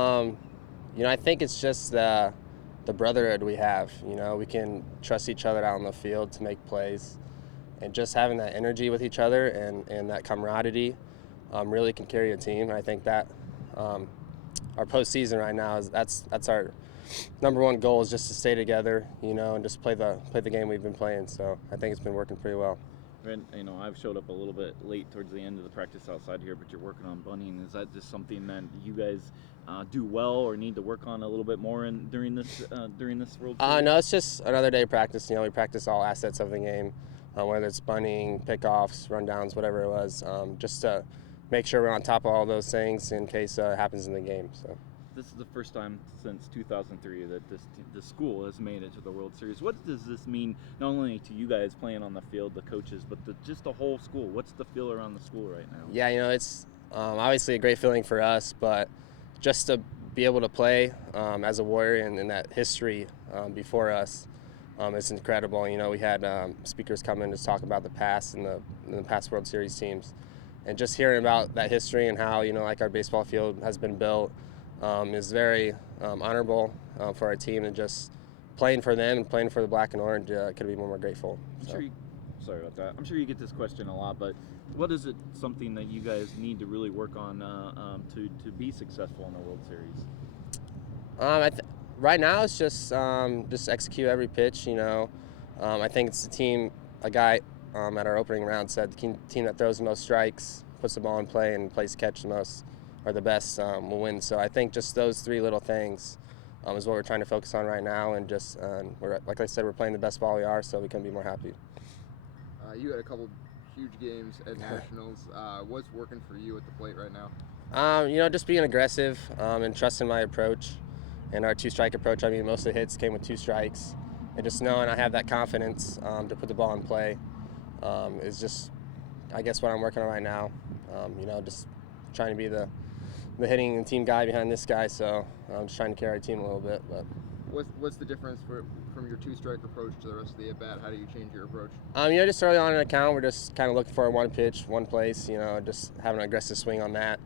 Um, I think it's just the brotherhood we have. We can trust each other out on the field to make plays, and just having that energy with each other and that camaraderie really can carry a team. And I think that um, our postseason right now that's our number one goal, is just to stay together, and just play the game we've been playing. So I think it's been working pretty well. And, I've showed up a little bit late towards the end of the practice outside here, but you're working on bunting. Is that just something that you guys do well or need to work on a little bit more during this World Series? No, it's just another day of practice. We practice all assets of the game, whether it's bunting, pickoffs, rundowns, whatever it was, just to make sure we're on top of all those things in case it happens in the game. So. This is the first time since 2003 that the school has made it to the World Series. What does this mean, not only to you guys playing on the field, the coaches, but just the whole school? What's the feel around the school right now? Yeah, it's obviously a great feeling for us, but just to be able to play as a Warrior and in that history before us, it's incredible. We had speakers come in to talk about the past and the past World Series teams, and just hearing about that history and how like our baseball field has been built. Is very honorable for our team, and just playing for them and playing for the black and orange could be more grateful. Sorry about that. I'm sure you get this question a lot, but what is it something that you guys need to really work on to be successful in the World Series? Right now it's just execute every pitch. I think it's the team. A guy at our opening round said the team that throws the most strikes, puts the ball in play, and plays catch the most, or the best, will win. So I think just those three little things is what we're trying to focus on right now, and just like I said, we're playing the best ball we are, so we couldn't be more happy. You had a couple huge games at Nationals. What's working for you at the plate right now? Just being aggressive and trusting my approach and our two-strike approach. Most of the hits came with two strikes, and just knowing I have that confidence to put the ball in play is just, I guess, what I'm working on right now. Just trying to be the hitting and team guy behind this guy, so I'm just trying to carry our team a little bit. But what's the difference from your two-strike approach to the rest of the at-bat? How do you change your approach? Just early on in the count, we're just kind of looking for one pitch, one place, just having an aggressive swing on that.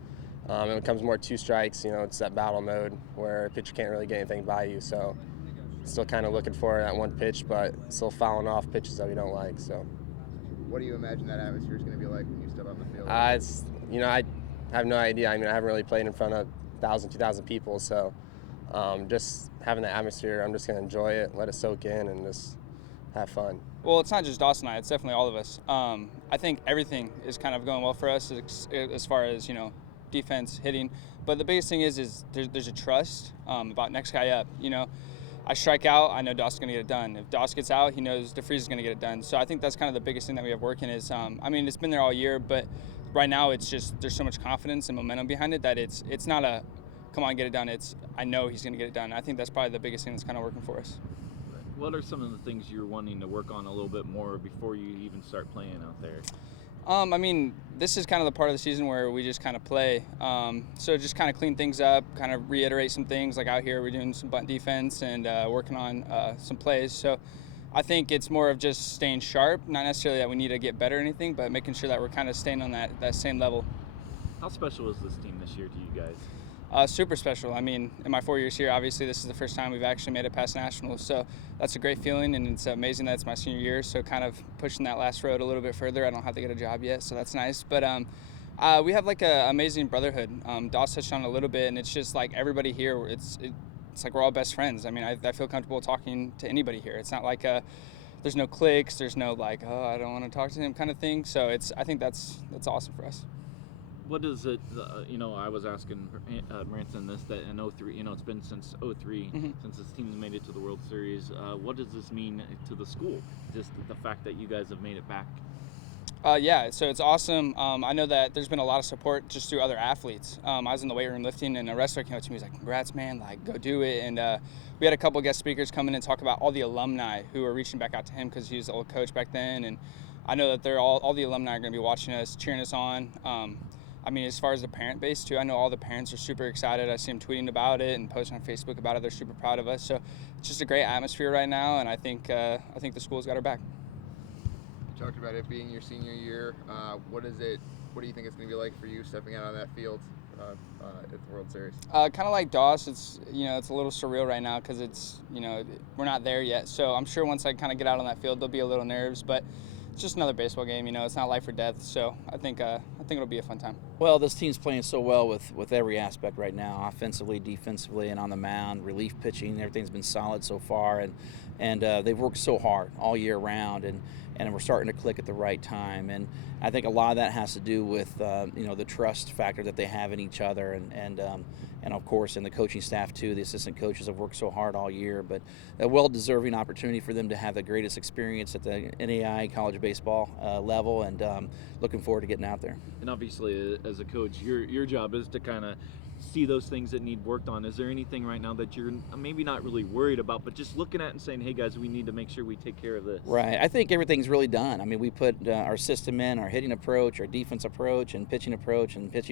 And when it comes more two strikes, it's that battle mode where a pitcher can't really get anything by you, so still kind of looking for that one pitch, but still fouling off pitches that we don't like. So what do you imagine that atmosphere is going to be like when you step on the field? I have no idea. I haven't really played in front of 1,000, 2,000 people, so just having the atmosphere, I'm just going to enjoy it, let it soak in, and just have fun. Well, it's not just Dossen and I, it's definitely all of us. I think everything is kind of going well for us as far as, defense, hitting. But the biggest thing is there's a trust about next guy up. I strike out, I know Doss is going to get it done. If Doss gets out, he knows DeFreeze is going to get it done. So I think that's kind of the biggest thing that we have working is, it's been there all year, but right now it's just there's so much confidence and momentum behind it that it's not a come on, get it done. It's I know he's going to get it done. I think that's probably the biggest thing that's kind of working for us. What are some of the things you're wanting to work on a little bit more before you even start playing out there? This is kind of the part of the season where we just kind of play. So just kind of clean things up, kind of reiterate some things. Like out here, we're doing some bunt defense and working on some plays. So I think it's more of just staying sharp, not necessarily that we need to get better or anything, but making sure that we're kind of staying on that same level. How special is this team this year to you guys? Super special. In my 4 years here, obviously this is the first time we've actually made it past nationals, so that's a great feeling, and it's amazing that it's my senior year, so kind of pushing that last road a little bit further. I don't have to get a job yet, so that's nice. But we have like an amazing brotherhood. Doss touched on it a little bit, and it's just like everybody here, it's like we're all best friends. I feel comfortable talking to anybody here. It's not like there's no cliques, there's no like, oh, I don't want to talk to him kind of thing. So I think that's awesome for us. What is it, I was asking Branson this, that in 03, it's been since 03, since this team's made it to the World Series. What does this mean to the school, just the fact that you guys have made it back? Yeah, so it's awesome. I know that there's been a lot of support just through other athletes. I was in the weight room lifting, and a wrestler came up to me. He was like, congrats, man, like, go do it. And we had a couple guest speakers come in and talk about all the alumni who were reaching back out to him because he was the old coach back then. And I know that they're all the alumni are going to be watching us, cheering us on. As far as the parent base, too, I know all the parents are super excited. I see them tweeting about it and posting on Facebook about it. They're super proud of us. So it's just a great atmosphere right now, and I think the school's got our back. You talked about it being your senior year. What do you think it's going to be like for you stepping out on that field? at the World Series? Kind of like Doss, it's it's a little surreal right now because it's we're not there yet. So I'm sure once I kind of get out on that field, there'll be a little nerves, but it's just another baseball game. It's not life or death. So I think it'll be a fun time. Well, this team's playing so well with every aspect right now, offensively, defensively, and on the mound, relief pitching. Everything's been solid so far, and they've worked so hard all year round, and we're starting to click at the right time. And I think a lot of that has to do with the trust factor that they have in each other, and of course in the coaching staff too. The assistant coaches have worked so hard all year, but a well-deserving opportunity for them to have the greatest experience at the NAIA college baseball level, and looking forward to getting out there. And obviously, as a coach, your job is to kind of see those things that need worked on. Is there anything right now that you're maybe not really worried about, but just looking at and saying, hey guys, we need to make sure we take care of this? Right. I think everything's really done. I mean, we put our system in, our hitting approach, our defense approach, and pitching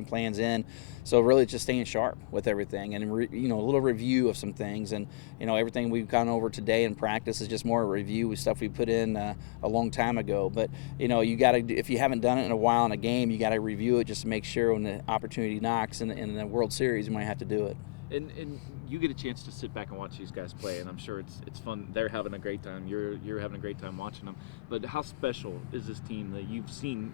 plans in. So really just staying sharp with everything, and a little review of some things. And everything we've gone over today in practice is just more a review with stuff we put in a long time ago. But you got to, if you haven't done it in a while in a game, you got to review it just to make sure when the opportunity knocks in the World Series, you might have to do it. And you get a chance to sit back and watch these guys play, and I'm sure it's fun. They're having a great time. You're having a great time watching them. But how special is this team that you've seen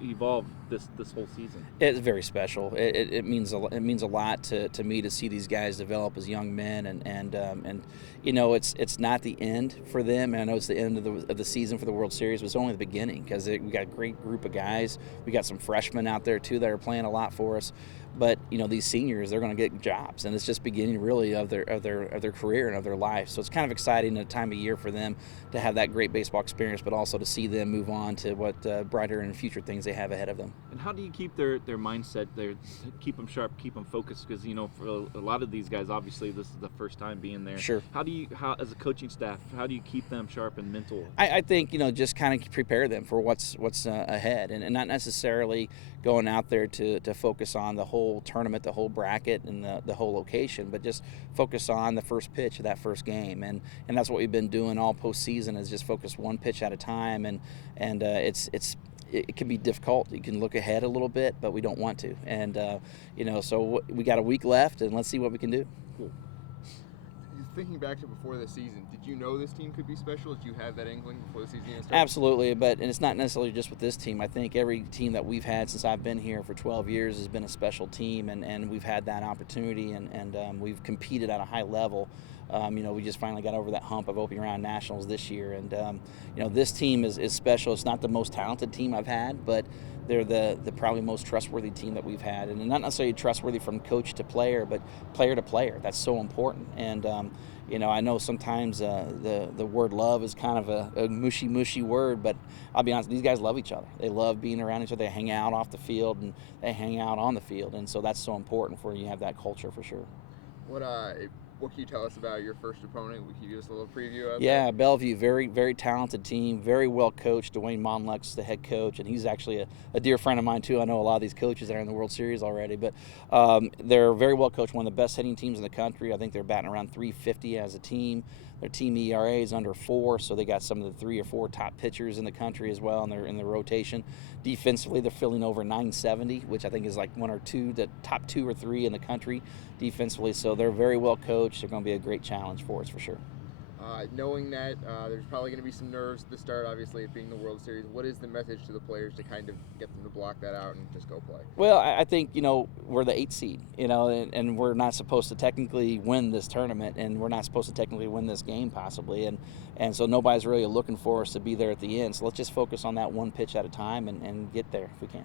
evolve this whole season? It's very special. It means a lot to me to see these guys develop as young men, and it's not the end for them. And I know it's the end of the season for the World Series, but it's only the beginning, because we got a great group of guys. We got some freshmen out there too that are playing a lot for us. But these seniors, they're going to get jobs, and it's just beginning really of their career and of their life. So it's kind of exciting at a time of year for them to have that great baseball experience, but also to see them move on to what brighter and future things they have ahead of them. And how do you keep their mindset there, keep them sharp, keep them focused? Because for a lot of these guys, obviously this is the first time being there. Sure. How as a coaching staff, how do you keep them sharp and mental? I think just kind of prepare them for what's ahead, and not necessarily going out there to focus on the whole tournament, the whole bracket, and the whole location, but just focus on the first pitch of that first game, and that's what we've been doing all postseason, is just focus one pitch at a time, and it can be difficult. You can look ahead a little bit, but we don't want to, and so we got a week left, and let's see what we can do. Cool. Thinking back to before the season, did you know this team could be special? Did you have that inkling before the season started? Absolutely, and it's not necessarily just with this team. I think every team that we've had since I've been here for 12 years has been a special team, and we've had that opportunity, and we've competed at a high level. We just finally got over that hump of opening around nationals this year, and this team is special. It's not the most talented team I've had, but they're the probably most trustworthy team that we've had, and not necessarily trustworthy from coach to player, but player to player. That's so important. And I know sometimes the word love is kind of a mushy word, but I'll be honest, these guys love each other. They love being around each other. They hang out off the field, and they hang out on the field, and so that's so important for you to have that culture for sure. What can you tell us about your first opponent? Can you give us a little preview of Yeah, Bellevue, very, very talented team, very well coached. Dwayne Monluck's the head coach, and he's actually a dear friend of mine too. I know a lot of these coaches that are in the World Series already, but they're very well coached, one of the best hitting teams in the country. I think they're batting around 350 as a team. Their team ERA is under 4, so they got some of the 3 or 4 top pitchers in the country as well, and they're in the rotation. Defensively, they're filling over 970, which I think is like the top 2 or 3 in the country defensively. So they're very well coached. They're going to be a great challenge for us for sure. Knowing that there's probably going to be some nerves at the start, obviously, it being the World Series, what is the message to the players to kind of get them to block that out and just go play? Well, I think, we're the 8th seed, and we're not supposed to technically win this tournament, and we're not supposed to technically win this game possibly, and so nobody's really looking for us to be there at the end. So let's just focus on that one pitch at a time and get there if we can.